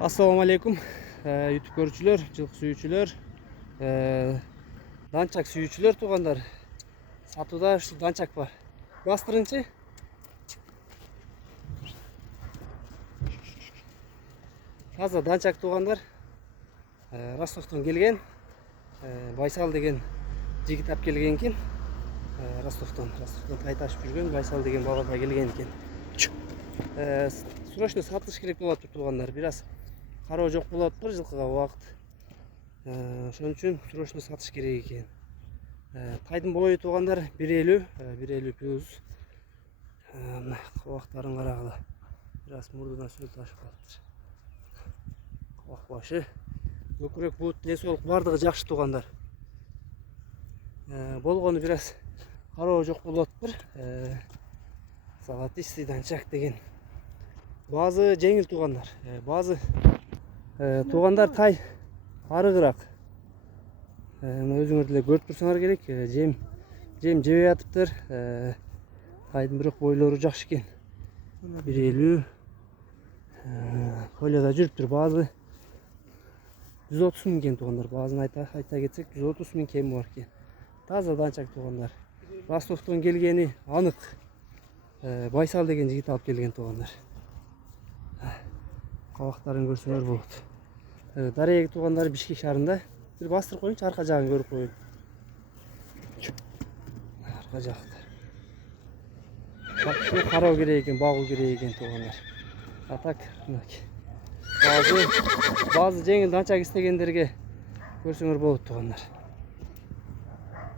Assalamu alaikum YouTube görүүчүлөр, жылкы сүйүүчүлөр, данчак сүйүүчүлөр туугандар. Сатууда ушу данчак бар. Бастырыңчы. Таза данчак туугандар. Ростовтон келген. Байсал деген жигит алып келген экен. Ростовтон кайташып жүргөн Байсал деген бабага келген экен. Срочно сатылыш керек болот туугандар. Бираз кароо жок болот жылкыга убакыт. Ошон үчүн срочно сатыш керек экен. Тайдын бою туугандар 1.50 плюс. Кабактарын карагыла. Бираз мурдуна сүрөт ташып калыптыр. Кабак башы, көкүрөк, бут, ден-соолук бардыгы жакшы туугандар. Болгону бираз кароо жок болоттур. Золотистый данчак деген. Базы жеңил туугандар. Базы туугандар тай арыгыраак. Өзүңөр деле көрүп турсаңар керек. Жем жебей атыптыр. Тайдын бирок бойлору жакшы экен. 1.50. Койлада жүрүптүр. Базы 130 миң экен туугандар. Базын айта кетсек 130 миң кеми бар экен. Таза данчак туугандар. Ростовтон келгени анык. Байсал деген жигит алып келген туугандар. Кабактарын көрсөңөр болот. Дареги туугандар Бишкек шаарында. Бир бастырып коюңчу, арка жагын көрүп коюн. Арка жакта. Бак, кароо керек экен, багуу керек экен туугандар. А так, базы жеңил данчак истегендерге көрсөңөр болот туугандар.